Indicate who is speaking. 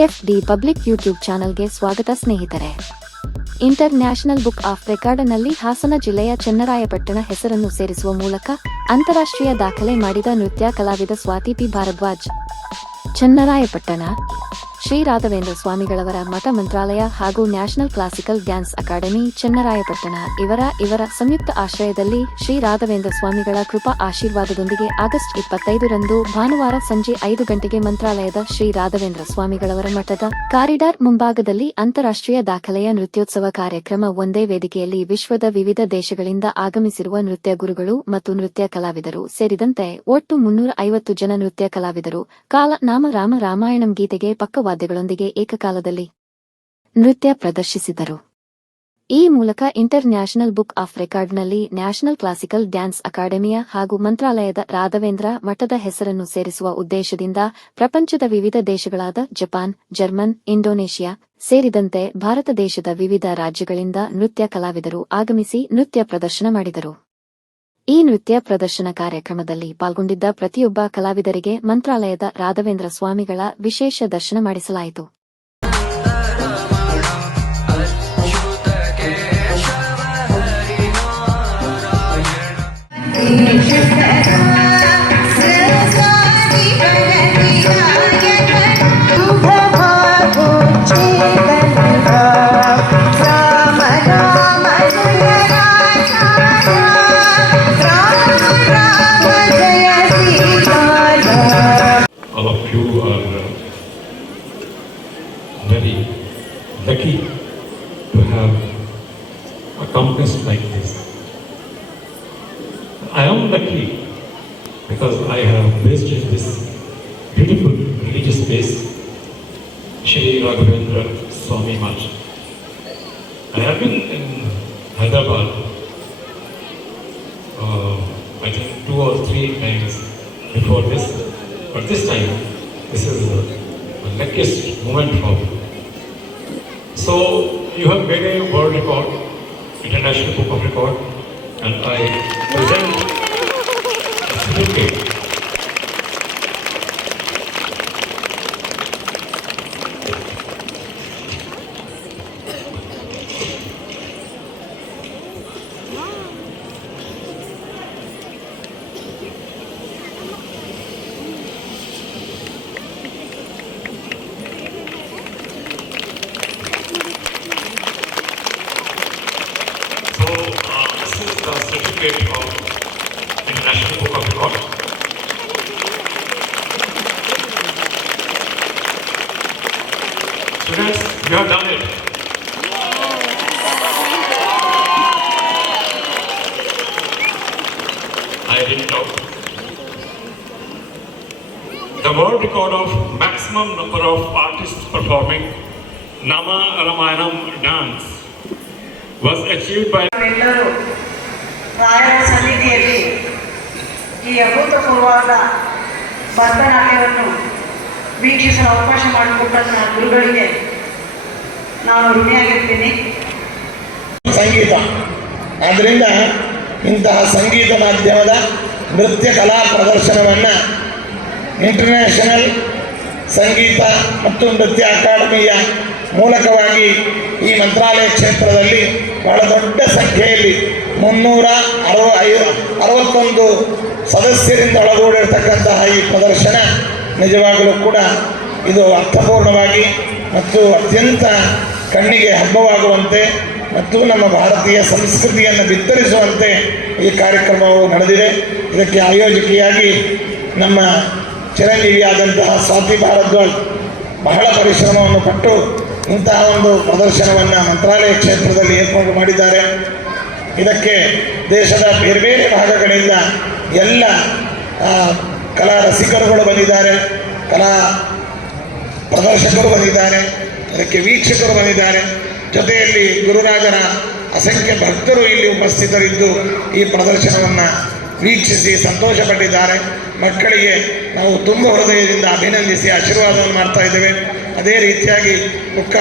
Speaker 1: F D public YouTube ಚಾನೆಲ್ಗೆ ಸ್ವಾಗತ ಸ್ನೇಹಿತರೆ. ಇಂಟರ್ ನ್ಯಾಷನಲ್ ಬುಕ್ ಆಫ್ ರೆಕಾರ್ಡ್ನಲ್ಲಿ ಹಾಸನ ಜಿಲ್ಲೆಯ ಚನ್ನರಾಯಪಟ್ಟಣ ಹೆಸರನ್ನು ಸೇರಿಸುವ ಮೂಲಕ ಅಂತಾರಾಷ್ಟ್ರೀಯ ದಾಖಲೆ ಮಾಡಿದ ನೃತ್ಯ ಕಲಾವಿದ ಸ್ವಾತಿ ಪಿ ಭಾರದ್ವಾಜ್. ಚನ್ನರಾಯಪಟ್ಟಣ. ಶ್ರೀ ರಾಘವೇಂದ್ರ ಸ್ವಾಮಿಗಳವರ ಮಠ ಮಂತ್ರಾಲಯ ಹಾಗೂ national classical dance academy, Channarayapatna. ಇವರ ಇವರ ಸಂಯುಕ್ತ ಆಶ್ರಯದಲ್ಲಿ ಶ್ರೀ ರಾಘವೇಂದ್ರ ಸ್ವಾಮಿಗಳ ಕೃಪಾ ಆಶೀರ್ವಾದದೊಂದಿಗೆ ಆಗಸ್ಟ್ ಇಪ್ಪತ್ತೈದರಂದು ಭಾನುವಾರ ಸಂಜೆ ಐದು ಗಂಟೆಗೆ ಮಂತ್ರಾಲಯದ ಶ್ರೀ ರಾಘವೇಂದ್ರ ಸ್ವಾಮಿಗಳವರ ಮಠದ ಕಾರಿಡಾರ್ ಮುಂಭಾಗದಲ್ಲಿ ಅಂತಾರಾಷ್ಟ್ರೀಯ ದಾಖಲೆಯ ನೃತ್ಯೋತ್ಸವ ಕಾರ್ಯಕ್ರಮ ಒಂದೇ ವೇದಿಕೆಯಲ್ಲಿ ವಿಶ್ವದ ವಿವಿಧ ದೇಶಗಳಿಂದ ಆಗಮಿಸಿರುವ ನೃತ್ಯ ಗುರುಗಳು ಮತ್ತು ನೃತ್ಯ ಕಲಾವಿದರು ಸೇರಿದಂತೆ ಒಟ್ಟು ಮುನ್ನೂರ ಐವತ್ತು ಜನ ನೃತ್ಯ ಕಲಾವಿದರು. ಕಾಲ ನಾಮ ರಾಮ ರಾಮಾಯಣಂ ಗೀತೆಗೆ ಪಕ್ಕವಾದ್ಯಗಳೊಂದಿಗೆ ಏಕಕಾಲದಲ್ಲಿ ನೃತ್ಯ ಪ್ರದರ್ಶಿಸಿದರು. ಈ ಮೂಲಕ ಇಂಟರ್ ನ್ಯಾಷನಲ್ ಬುಕ್ ಆಫ್ ರೆಕಾರ್ಡ್ನಲ್ಲಿ ನ್ಯಾಷನಲ್ ಕ್ಲಾಸಿಕಲ್ ಡ್ಯಾನ್ಸ್ ಅಕಾಡೆಮಿಯ ಹಾಗೂ ಮಂತ್ರಾಲಯದ ರಾಘವೇಂದ್ರ ಮಠದ ಹೆಸರನ್ನು ಸೇರಿಸುವ ಉದ್ದೇಶದಿಂದ ಪ್ರಪಂಚದ ವಿವಿಧ ದೇಶಗಳಾದ ಜಪಾನ್, ಜರ್ಮನ್, ಇಂಡೋನೇಷಿಯಾ ಸೇರಿದಂತೆ ಭಾರತ ದೇಶದ ವಿವಿಧ ರಾಜ್ಯಗಳಿಂದ ನೃತ್ಯ ಕಲಾವಿದರು ಆಗಮಿಸಿ ನೃತ್ಯ ಪ್ರದರ್ಶನ ಮಾಡಿದರು. ಈ ನೃತ್ಯ ಪ್ರದರ್ಶನ ಕಾರ್ಯಕ್ರಮದಲ್ಲಿ ಪಾಲ್ಗೊಂಡಿದ್ದ ಪ್ರತಿಯೊಬ್ಬ ಕಲಾವಿದರಿಗೆ ಮಂತ್ರಾಲಯದ ರಾಘವೇಂದ್ರ ಸ್ವಾಮಿಗಳ ವಿಶೇಷ ದರ್ಶನ ಮಾಡಿಸಲಾಯಿತು.
Speaker 2: Have a conference like this. I am lucky because I have based in this beautiful religious place, Shri Raghavendra Swami Math. I have been in Hyderabad, uh, I think two or three times before this, but this time, this is the luckiest moment for me. So, you have made a world record, International Book of Record, and I present a certificate. So, this is the of International you. I didn't know. The world record of maximum number of artists performing Nama Ramayanam dance was achieved by
Speaker 3: ನಾವೆಲ್ಲರೂ ರಾಯರ ಸನ್ನಿಧಿಯಲ್ಲಿ ಈ ಅಭೂತಪೂರ್ವವಾದ ಭರತನಾಟ್ಯವನ್ನು ವೀಕ್ಷಿಸಲು ಅವಕಾಶ ಮಾಡಿಕೊಟ್ಟಂತಹ ಗುರುಗಳಿಗೆ ನಾನು ಋಣಿಯಾಗಿರ್ತೀನಿ.
Speaker 4: ಸಂಗೀತ. ಆದ್ದರಿಂದ ಇಂತಹ ಸಂಗೀತ ಮಾಧ್ಯಮದ ನೃತ್ಯ ಕಲಾ ಪ್ರದರ್ಶನವನ್ನು ಇಂಟರ್ನ್ಯಾಷನಲ್ ಸಂಗೀತ ಮತ್ತು ನೃತ್ಯ ಅಕಾಡೆಮಿಯ ಮೂಲಕವಾಗಿ ಈ ಮಂತ್ರಾಲಯ ಕ್ಷೇತ್ರದಲ್ಲಿ ಬಹಳ ದೊಡ್ಡ ಸಂಖ್ಯೆಯಲ್ಲಿ ಮುನ್ನೂರ ಅರವ ಐ ಅರವತ್ತೊಂದು ಸದಸ್ಯರಿಂದ ಒಳಗೂಡಿರ್ತಕ್ಕಂತಹ ಈ ಪ್ರದರ್ಶನ ನಿಜವಾಗಲೂ ಕೂಡ ಇದು ಅರ್ಥಪೂರ್ಣವಾಗಿ ಮತ್ತು ಅತ್ಯಂತ ಕಣ್ಣಿಗೆ ಹಬ್ಬವಾಗುವಂತೆ ಮತ್ತು ನಮ್ಮ ಭಾರತೀಯ ಸಂಸ್ಕೃತಿಯನ್ನು ಬಿತ್ತರಿಸುವಂತೆ ಈ ಕಾರ್ಯಕ್ರಮವು ನಡೆದಿದೆ. ಇದಕ್ಕೆ ಆಯೋಜಕಿಯಾಗಿ ನಮ್ಮ ಚಿರಂಜೀವಿಯಾದಂತಹ ಸ್ವಾತಿ ಭಾರದ್ವಾಜ್ ಬಹಳ ಪರಿಶ್ರಮವನ್ನು ಪಟ್ಟು ಇಂತಹ ಒಂದು ಪ್ರದರ್ಶನವನ್ನು ಮಂತ್ರಾಲಯ ಕ್ಷೇತ್ರದಲ್ಲಿ ಏರ್ಪಾಡು ಮಾಡಿದ್ದಾರೆ. ಇದಕ್ಕೆ ದೇಶದ ಬೇರೆ ಬೇರೆ ಭಾಗಗಳಿಂದ ಎಲ್ಲ ಕಲಾ ರಸಿಕರುಗಳು ಬಂದಿದ್ದಾರೆ, ಕಲಾ ಪ್ರದರ್ಶಕರು ಬಂದಿದ್ದಾರೆ, ಅದಕ್ಕೆ ವೀಕ್ಷಕರು ಬಂದಿದ್ದಾರೆ. ಜೊತೆಯಲ್ಲಿ ಗುರುರಾಜರ ಅಸಂಖ್ಯ ಭಕ್ತರು ಇಲ್ಲಿ ಉಪಸ್ಥಿತರಿದ್ದು ಈ ಪ್ರದರ್ಶನವನ್ನು ವೀಕ್ಷಿಸಿ ಸಂತೋಷಪಟ್ಟಿದ್ದಾರೆ. ಮಕ್ಕಳಿಗೆ ನಾವು ತುಂಬ ಹೃದಯದಿಂದ ಅಭಿನಂದಿಸಿ ಆಶೀರ್ವಾದವನ್ನು ಮಾಡ್ತಾ ಇದ್ದೇವೆ. ಅದೇ ರೀತಿಯಾಗಿ ಮುಖ